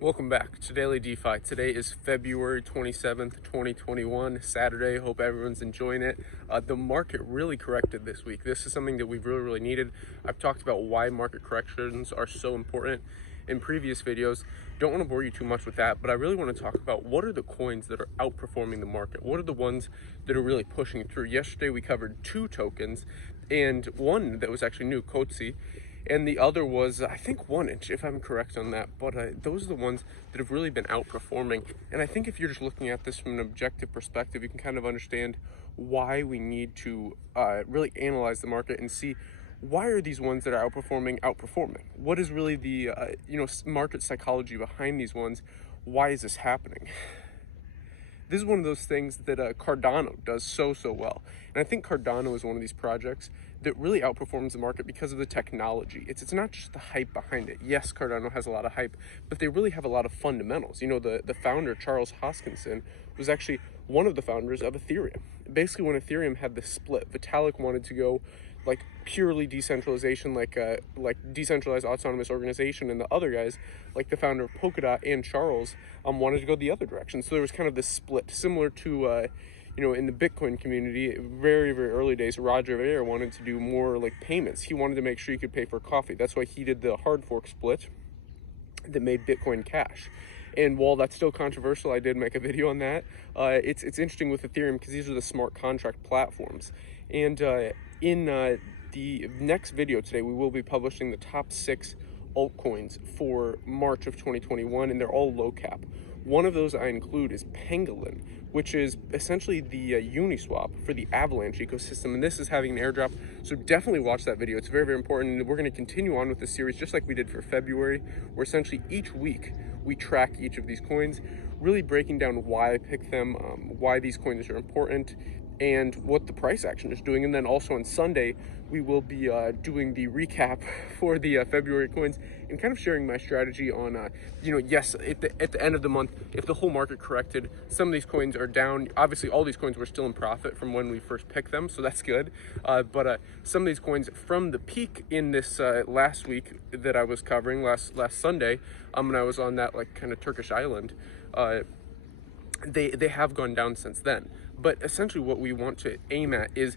Welcome back to Daily DeFi. Today is February 27th, 2021, Saturday. Hope everyone's enjoying it. The market really corrected this week. This is something that we've really needed. I've talked about why market corrections are so important in previous videos. Don't want to bore you too much with that, but I really want to talk about what are the coins that are outperforming the market. What are the ones that are really pushing through? Yesterday we covered two tokens, and one that was actually new, Kotsi, and the other was, I think, 1inch, if I'm correct on that. But those are the ones that have really been outperforming. And I think if you're just looking at this from an objective perspective, you can kind of understand why we need to really analyze the market and see why are these ones that are outperforming. What is really the market psychology behind these ones? Why is this happening? This is one of those things that Cardano does so well. And I think Cardano is one of these projects that really outperforms the market because of the technology. It's not just the hype behind it. Yes, Cardano has a lot of hype, but they really have a lot of fundamentals. You know, the founder, Charles Hoskinson, was actually one of the founders of Ethereum. Basically, when Ethereum had the split, Vitalik wanted to go like purely decentralization, like decentralized autonomous organization, and the other guys, like the founder of Polkadot and Charles, wanted to go the other direction. So there was kind of this split, similar to in the Bitcoin community, very early days. Roger Ver wanted to do more like payments. He wanted to make sure you could pay for coffee. That's why he did the hard fork split that made Bitcoin Cash. And while that's still controversial, I did make a video on that. It's interesting with Ethereum because these are the smart contract platforms. And in the next video today, we will be publishing the top 6 altcoins for March of 2021, and they're all low cap. One of those I include is Pangolin, which is essentially the Uniswap for the Avalanche ecosystem, and this is having an airdrop, so definitely watch that video. It's very important, and we're going to continue on with this series just like we did for February, where essentially each week we track each of these coins, really breaking down why I picked them, why these coins are important, and what the price action is doing. And then also on Sunday, we will be doing the recap for the February coins and kind of sharing my strategy on, yes, at the end of the month, if the whole market corrected, some of these coins are down. Obviously, all these coins were still in profit from when we first picked them, so that's good. But some of these coins from the peak in this last week that I was covering last Sunday, when I was on that like kind of Turkish island, they have gone down since then. But essentially what we want to aim at is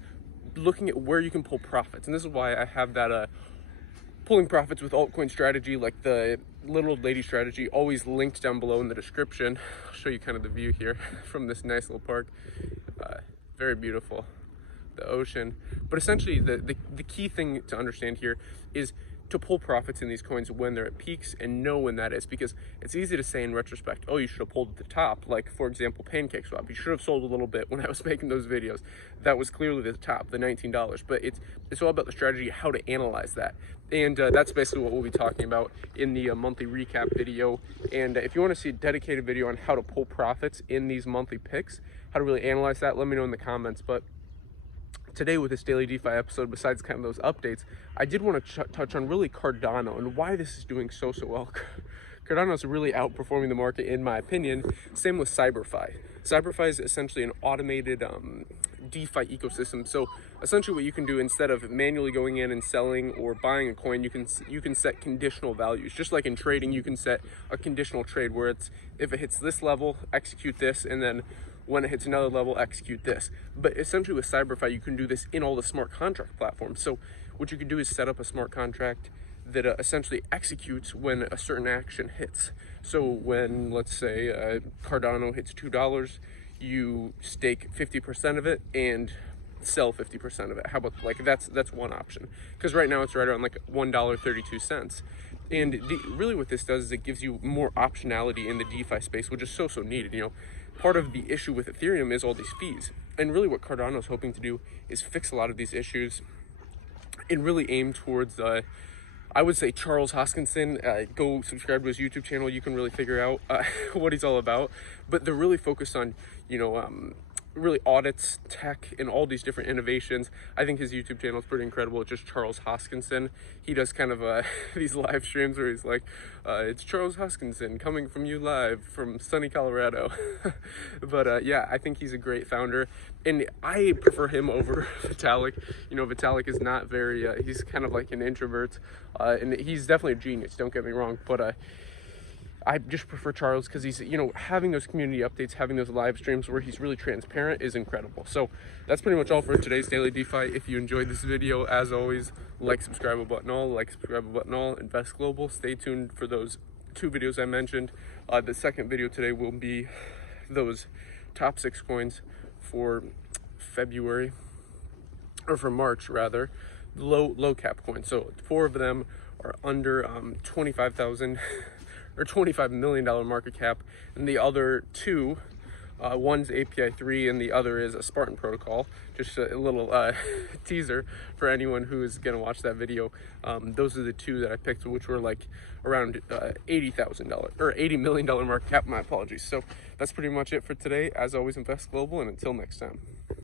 looking at where you can pull profits. And this is why I have that pulling profits with altcoin strategy, like the little old lady strategy, always linked down below in the description. I'll show you kind of the view here from this nice little park. Very beautiful, the ocean. But essentially the key thing to understand here is to pull profits in these coins when they're at peaks and know when that is, because it's easy to say in retrospect, oh, you should have pulled at the top. Like, for example, PancakeSwap, you should have sold a little bit when I was making those videos. That was clearly the top, the $19, but it's all about the strategy, how to analyze that. And that's basically what we'll be talking about in the monthly recap video. And if you want to see a dedicated video on how to pull profits in these monthly picks, how to really analyze that, let me know in the comments. But today with this Daily DeFi episode, besides kind of those updates, I did want to touch on really Cardano and why this is doing so well. Cardano is really outperforming the market, in my opinion. Same with CyberFi. CyberFi is essentially an automated DeFi ecosystem. So essentially what you can do, instead of manually going in and selling or buying a coin, you can set conditional values. Just like in trading, you can set a conditional trade where it's, if it hits this level, execute this, and then when it hits another level, execute this. But essentially with CyberFi, you can do this in all the smart contract platforms. So what you can do is set up a smart contract that essentially executes when a certain action hits. So when, let's say, Cardano hits $2, you stake 50% of it and sell 50% of it. How about, like, that's one option, because right now it's right around like $1.32. And really what this does is it gives you more optionality in the DeFi space, which is so needed. Part of the issue with Ethereum is all these fees, and really what Cardano is hoping to do is fix a lot of these issues and really aim towards I would say Charles Hoskinson. Go subscribe to his YouTube channel. You can really figure out what he's all about. But they're really focused on, really audits, tech, and all these different innovations. I think his YouTube channel is pretty incredible. It's just Charles Hoskinson. He does kind of these live streams where he's like, it's Charles Hoskinson coming from you live from sunny Colorado. But yeah, I think he's a great founder, and I prefer him over Vitalik. Vitalik is not very, he's kind of like an introvert, and he's definitely a genius, don't get me wrong, but I just prefer Charles because he's, you know, having those community updates, having those live streams where he's really transparent is incredible. So that's pretty much all for today's Daily DeFi. If you enjoyed this video, as always, like, subscribe button all, invest global. Stay tuned for those 2 videos I mentioned. The second video today will be those top 6 coins for February, or for March rather, low cap coins. So 4 of them are under 25,000 or $25 million market cap, and the other 2, one's API 3 and the other is a Spartan protocol. Just a little teaser for anyone who is gonna watch that video. Those are the 2 that I picked, which were like around $80,000 or $80 million market cap. My apologies. So that's pretty much it for today. As always, invest global, and until next time.